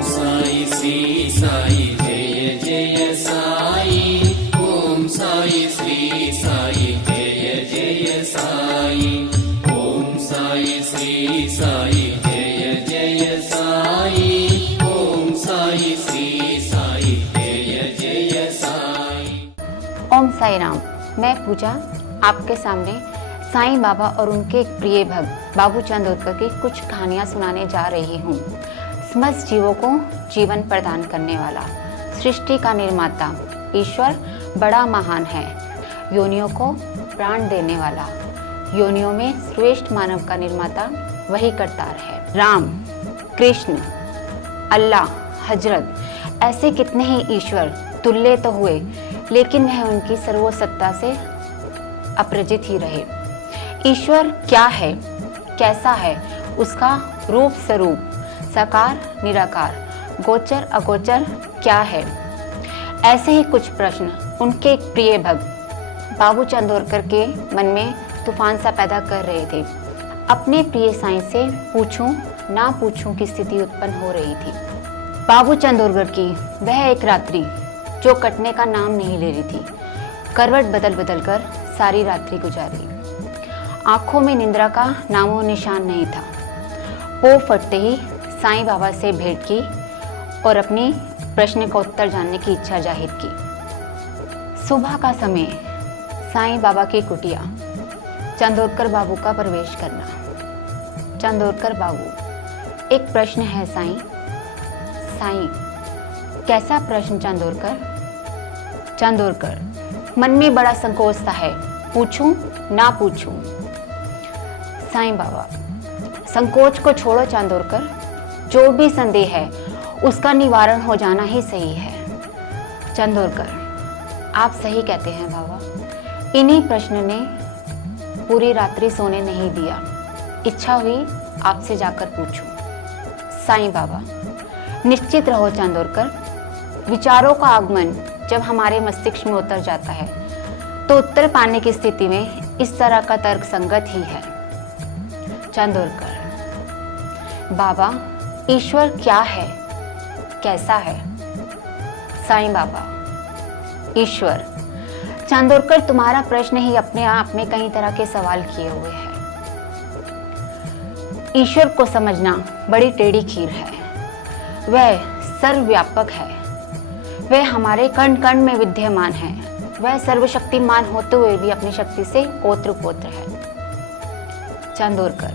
साई श्री साई जय जय साई। ओम साई श्री साई जय जय साई। ओम साई श्री साई जय जय साई। ओम साई श्री साई जय जय साई। ओम साई राम। मैं पूजा आपके सामने साईं बाबा और उनके एक प्रिय भक्त बाबू चंदोरकर की कुछ कहानियां सुनाने जा रही हूँ। समस्त जीवों को जीवन प्रदान करने वाला, सृष्टि का निर्माता ईश्वर बड़ा महान है। योनियों को प्राण देने वाला, योनियों में श्रेष्ठ मानव का निर्माता वही करतार है। राम, कृष्ण, अल्लाह, हजरत, ऐसे कितने ही ईश्वर तुल्य तो हुए, लेकिन वह उनकी सर्वसत्ता से अपरिचित ही रहे। ईश्वर क्या है, कैसा है, उसका रूप स्वरूप, साकार निराकार, गोचर अगोचर क्या है, ऐसे ही कुछ प्रश्न उनके एक प्रिय भक्त बाबू चंदोरकर के मन में तूफान सा पैदा कर रहे थे। अपने प्रिय साईं से पूछूं ना पूछूं की स्थिति उत्पन्न हो रही थी। बाबू चंदोरकर की वह एक रात्रि जो कटने का नाम नहीं ले रही थी, करवट बदल बदल कर सारी रात्रि गुजारी। आंखों में निंद्रा का नामो निशान नहीं था। पो फटते ही साईं बाबा से भेंट की और अपनी प्रश्न का उत्तर जानने की इच्छा जाहिर की। सुबह का समय, साईं बाबा की कुटिया, चंदोरकर बाबू का प्रवेश करना। चंदोरकर बाबू, एक प्रश्न है साईं। साईं, कैसा प्रश्न चंदोरकर? चंदोरकर, मन में बड़ा संकोच सा है, पूछूं ना पूछूं? साईं बाबा, संकोच को छोड़ो चंदोरकर, जो भी संदेह है उसका निवारण हो जाना ही सही है। चंदोरकर, आप सही कहते हैं बाबा। इन्हीं प्रश्न ने पूरी रात्रि सोने नहीं दिया। इच्छा हुई आपसे जाकर पूछूं। साईं बाबा, निश्चित रहो चंदोरकर, विचारों का आगमन जब हमारे मस्तिष्क में उतर जाता है तो उत्तर पाने की स्थिति में इस तरह का तर्क संगत ही है। चंदोरकर, बाबा, ईश्वर क्या है, कैसा है? साईं बाबा, ईश्वर, चंदोरकर, तुम्हारा प्रश्न ही अपने आप में कई तरह के सवाल किए हुए है। ईश्वर को समझना बड़ी टेढ़ी खीर है। वह सर्वव्यापक है, वह हमारे कण कण में विद्यमान है। वह सर्वशक्तिमान होते हुए भी अपनी शक्ति से ओत्र पोत्र है। चंदोरकर,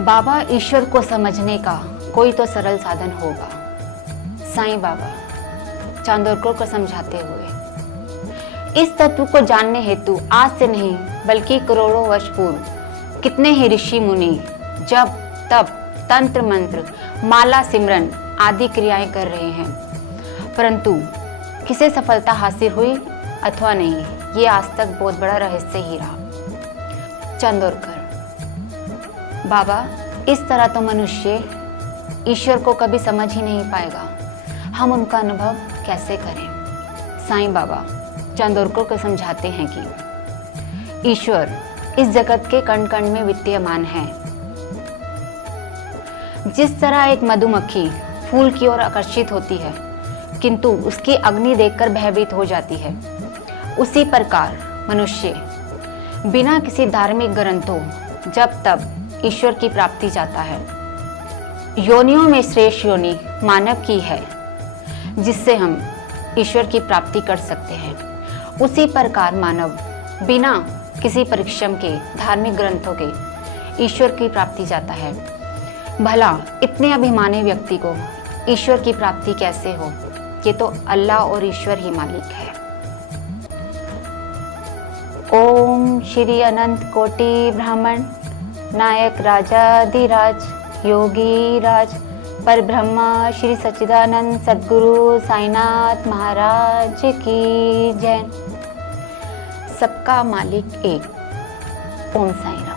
बाबा, ईश्वर को समझने का कोई तो सरल साधन होगा। साईं बाबा, चंदोरकर को समझाते हुए, इस तत्व को जानने हेतु आज से नहीं बल्कि करोड़ों वर्ष पूर्व कितने ही ऋषि मुनि जब तप, तंत्र मंत्र, माला सिमरन आदि क्रियाएं कर रहे हैं, परंतु किसे सफलता हासिल हुई अथवा नहीं, ये आज तक बहुत बड़ा रहस्य ही रहा। चंदोरकर, बाबा, इस तरह तो मनुष्य ईश्वर को कभी समझ ही नहीं पाएगा। हम उनका अनुभव कैसे करें? साईं बाबा चंदोरकर को समझाते हैं कि ईश्वर इस जगत के कण कण में विद्यमान है। जिस तरह एक मधुमक्खी फूल की ओर आकर्षित होती है किंतु उसकी अग्नि देखकर भयभीत हो जाती है, उसी प्रकार मनुष्य बिना किसी धार्मिक ग्रंथों जब तब ईश्वर की प्राप्ति चाहता है। योनियों में श्रेष्ठ योनि मानव की है, जिससे हम ईश्वर की प्राप्ति कर सकते हैं। उसी प्रकार मानव बिना किसी परिश्रम के, धार्मिक ग्रंथों के ईश्वर की प्राप्ति चाहता है। भला इतने अभिमानी व्यक्ति को ईश्वर की प्राप्ति कैसे हो? ये तो अल्लाह और ईश्वर ही मालिक है। ओम श्री अनंत कोटि ब्राह्मण नायक राजाधिराज योगी राज पर ब्रह्मा श्री सच्चिदानंद सद्गुरु साईनाथ महाराज की जय। सबका मालिक एक। ओम साई।